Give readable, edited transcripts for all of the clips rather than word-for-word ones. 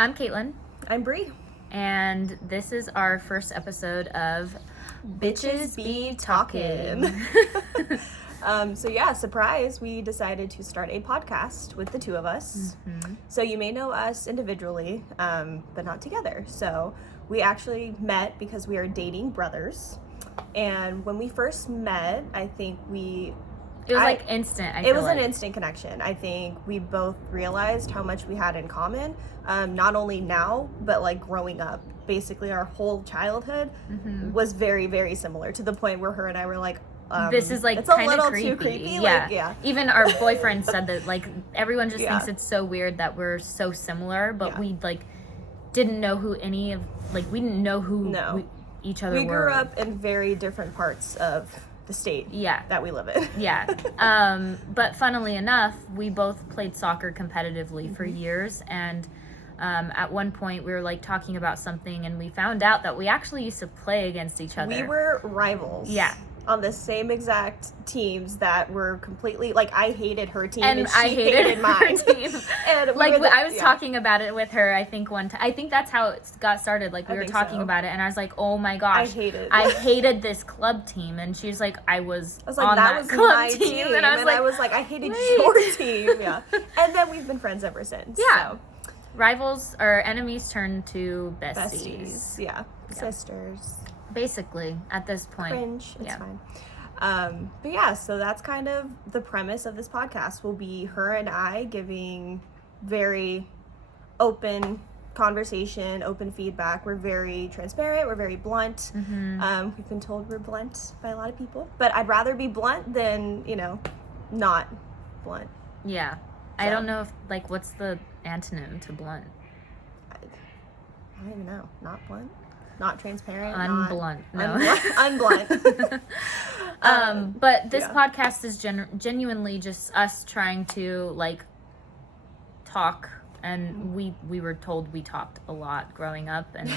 I'm Caitlyn. I'm Bri. And this is our first episode of Bitches Be Talkin'. Surprise, we decided to start a podcast with the two of us. Mm-hmm. So you may know us individually, but not together. So we actually met because we are dating brothers. And when we first met, I think It was instant. It was an instant connection. I think we both realized how much we had in common, not only now, but like growing up. Basically, our whole childhood was very, very similar to the point where her and I were like, this is like kind of creepy. Too creepy. Yeah. Even our boyfriend said that everyone just thinks it's so weird that we're so similar, but we didn't know who any of we didn't know who each other were. We grew up in very different parts of the state that we live in. But funnily enough, we both played soccer competitively for years, and at one point we were talking about something, and we found out that we actually used to play against each other. We were rivals. On the same exact teams that were completely I hated her team and she hated my team. And I was talking about it with her, I think one time. I think that's how it got started. We were talking about it, and I was like, "Oh my gosh, I hated this club team." And she's like, "I was on that club team," and I was like, "I hated your team." Yeah, and then we've been friends ever since. Yeah, so. Rivals or enemies turn to besties. Yeah, sisters. Basically, at this point. Cringe. It's fine. So that's kind of the premise of this podcast. Will be her and I giving very open conversation, open feedback. We're very transparent. We're very blunt. Mm-hmm. We've been told we're blunt by a lot of people, but I'd rather be blunt than, not blunt. Yeah. So. I don't know if, what's the antonym to blunt? I don't even know. Not blunt? Not transparent. Unblunt. Unblunt. But this podcast is genuinely just us trying to talk, and we were told we talked a lot growing up, and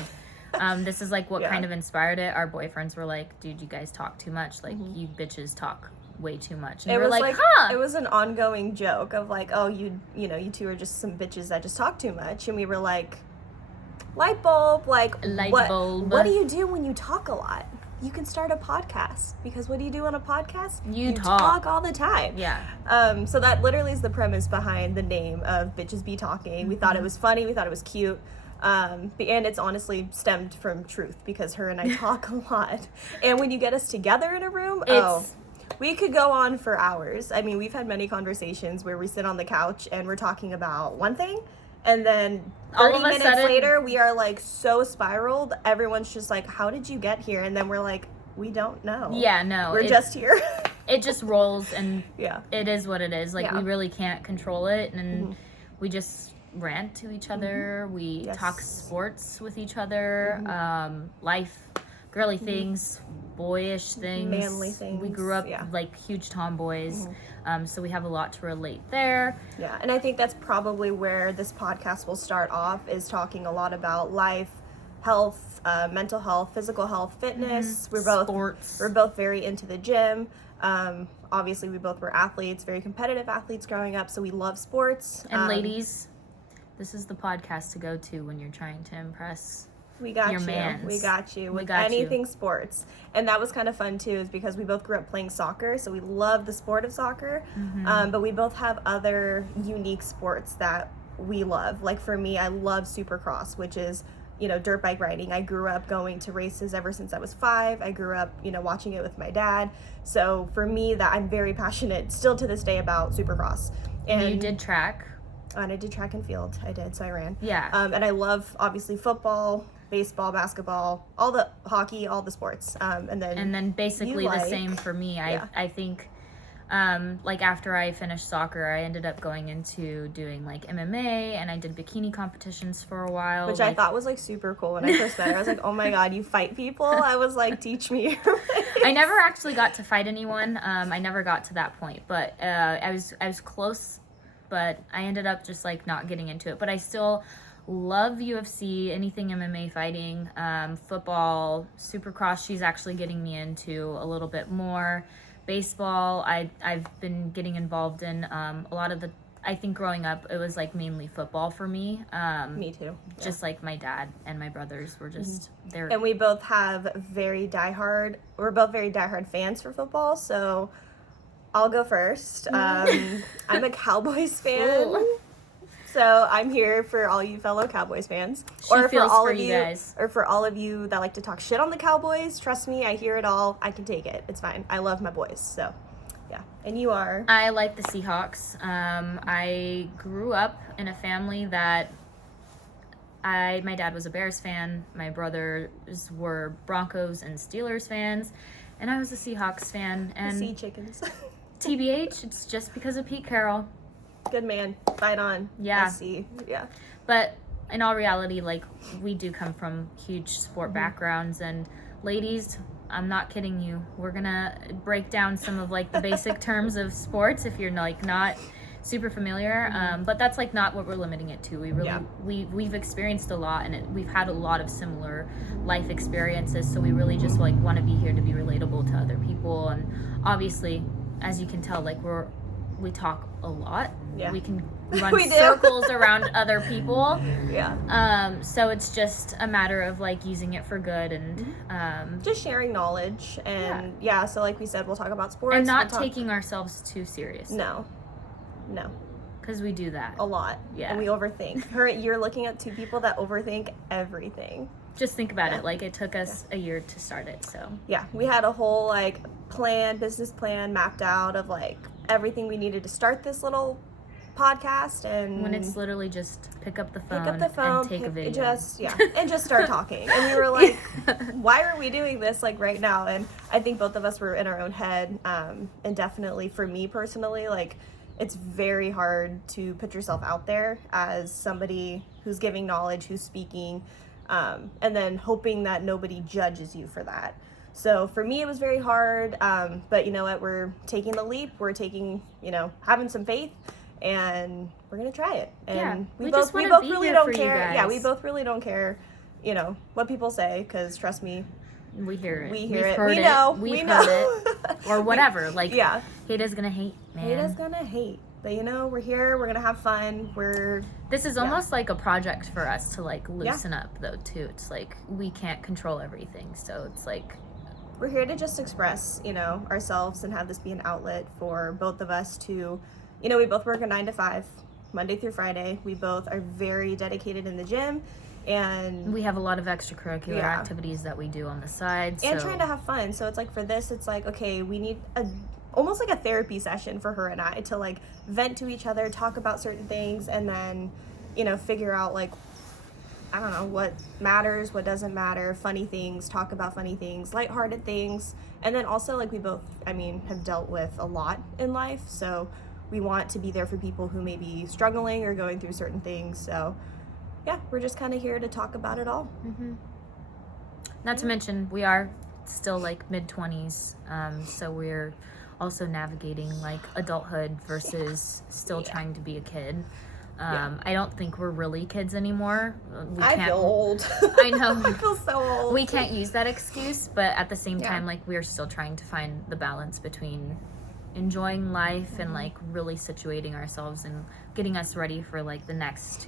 this is what kind of inspired it. Our boyfriends were like, "Dude, you guys talk too much. You bitches talk way too much." And it was huh? It was an ongoing joke of oh, you two are just some bitches that just talk too much, and we were like. Light bulb, What do you do when you talk a lot? You can start a podcast, because what do you do on a podcast? You talk all the time. Yeah. So that literally is the premise behind the name of Bitches Be Talking. We thought it was funny. We thought it was cute. And it's honestly stemmed from truth, because her and I talk a lot. And when you get us together in a room, we could go on for hours. I mean, we've had many conversations where we sit on the couch and we're talking about one thing, and then 30 minutes later, we are so spiraled. Everyone's just how did you get here? And then we're like, we don't know. Yeah, no. We're just here. It just rolls, and it is what it is. We really can't control it, and we just rant to each other. We talk sports with each other, life, girly things, boyish things, manly things. We grew up huge tomboys, so we have a lot to relate there. Yeah, and I think that's probably where this podcast will start off, is talking a lot about life, health, mental health, physical health, fitness. We're both very into the gym. Obviously, we both were athletes, very competitive athletes growing up, so we love sports. And ladies, this is the podcast to go to when you're trying to impress. We got you with anything sports. And that was kind of fun too, is because we both grew up playing soccer, so we love the sport of soccer. But we both have other unique sports that we love. For me, I love Supercross, which is dirt bike riding. I grew up going to races ever since I was 5. I grew up watching it with my dad. So for me, that I'm very passionate still to this day about Supercross. And you did track. And I did track and field. So I ran. Yeah. And I love, obviously, football, baseball, basketball, all the hockey, all the sports. And then basically the same for me. I think after I finished soccer, I ended up going into doing MMA, and I did bikini competitions for a while, which I thought was super cool when I first met her. I was like, oh my god, you fight people? I was like, teach me. I never actually got to fight anyone. I never got to that point, but I was close, but I ended up just not getting into it. But I still love UFC, anything MMA fighting, football, Supercross. She's actually getting me into a little bit more. Baseball, I've been getting involved in a lot of the I think growing up, it was like mainly football for me. Me too. Just like my dad and my brothers were just there. And we both have we're both very diehard fans for football, so I'll go first. I'm a Cowboys fan. Ooh. So I'm here for all you fellow Cowboys fans. Or for all of you guys. Or for all of you that like to talk shit on the Cowboys. Trust me, I hear it all. I can take it. It's fine. I love my boys. So, yeah. And you are? I like the Seahawks. I grew up in a family that my dad was a Bears fan. My brothers were Broncos and Steelers fans. And I was a Seahawks fan. And Sea chickens. TBH, it's just because of Pete Carroll. Good man. Fight on. Yeah. SC. Yeah. But in all reality, like, we do come from huge sport backgrounds. And ladies, I'm not kidding you. We're going to break down some of, like, the basic terms of sports if you're, like, not super familiar. But that's, like, not what we're limiting it to. We really, we've experienced a lot, and we've had a lot of similar life experiences. So we really just, like, want to be here to be relatable to other people. And obviously, as you can tell, like, we talk a lot. Yeah. We can run circles around other people. Yeah. So it's just a matter of like using it for good and just sharing knowledge and so like we said, we'll talk about sports and not taking ourselves too seriously. No. Because we do that a lot. Yeah. And we overthink. You're looking at two people that overthink everything. Just think about it. Like, it took us a year to start it, so. Yeah, we had a whole, like, business plan mapped out of, like, everything we needed to start this little podcast, and... When it's literally just pick up the phone and take a video. And just start talking. And we were like, why are we doing this, like, right now? And I think both of us were in our own head, and definitely for me personally, like, it's very hard to put yourself out there as somebody who's giving knowledge, who's speaking, and then hoping that nobody judges you for that. So for me, it was very hard, but you know what, we're taking the leap, we're taking, having some faith, and we're going to try it. And we both really don't care. Yeah, we both really don't care, what people say, because trust me, we hear it. We hear it. We know. We've heard it. Or whatever. Like, hate is going to hate, man. Hate is going to hate. But, we're here. We're going to have fun. This is almost like a project for us to, like, loosen up, though, too. It's like we can't control everything. So it's like... We're here to just express, ourselves and have this be an outlet for both of us to... we both work a 9 to 5, Monday through Friday. We both are very dedicated in the gym. And we have a lot of extracurricular activities that we do on the side. And trying to have fun. So it's like for this, it's like, okay, we need almost like a therapy session for her and I to like vent to each other, talk about certain things, and then, figure out like, I don't know, what matters, what doesn't matter, funny things, talk about funny things, lighthearted things. And then also like we both, have dealt with a lot in life. So we want to be there for people who may be struggling or going through certain things. So yeah, we're just kind of here to talk about it all. Not to mention, we are still like mid-20s, so we're also navigating like adulthood versus still trying to be a kid. I don't think we're really kids anymore. I feel old. I know. I feel so old. We can't use that excuse, but at the same time, like, we're still trying to find the balance between enjoying life and like really situating ourselves and getting us ready for like the next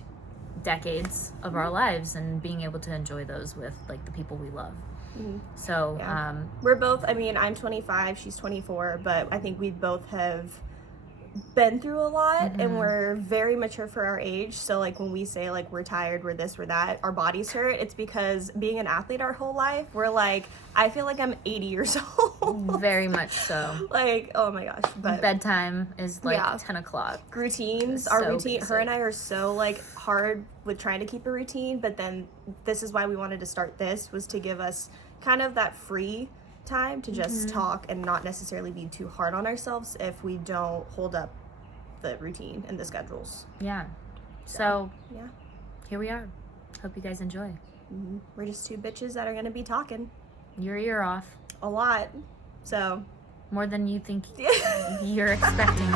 decades of our lives and being able to enjoy those with like the people we love. So we're both, I'm 25, she's 24, but I think we both have been through a lot and we're very mature for our age. So like when we say like we're tired, we're this, we're that, our bodies hurt, it's because being an athlete our whole life, we're like, I feel like I'm 80 years old. Very much so. Like, oh my gosh. But bedtime is like 10 o'clock. Routines, our routine, basic. Her and I are so like hard with trying to keep a routine, but then this is why we wanted to start this, was to give us kind of that free time to just talk and not necessarily be too hard on ourselves if we don't hold up the routine and the schedules. So here we are. Hope you guys enjoy. We're just two bitches that are gonna be talking your ear off a lot, so more than you think you're expecting.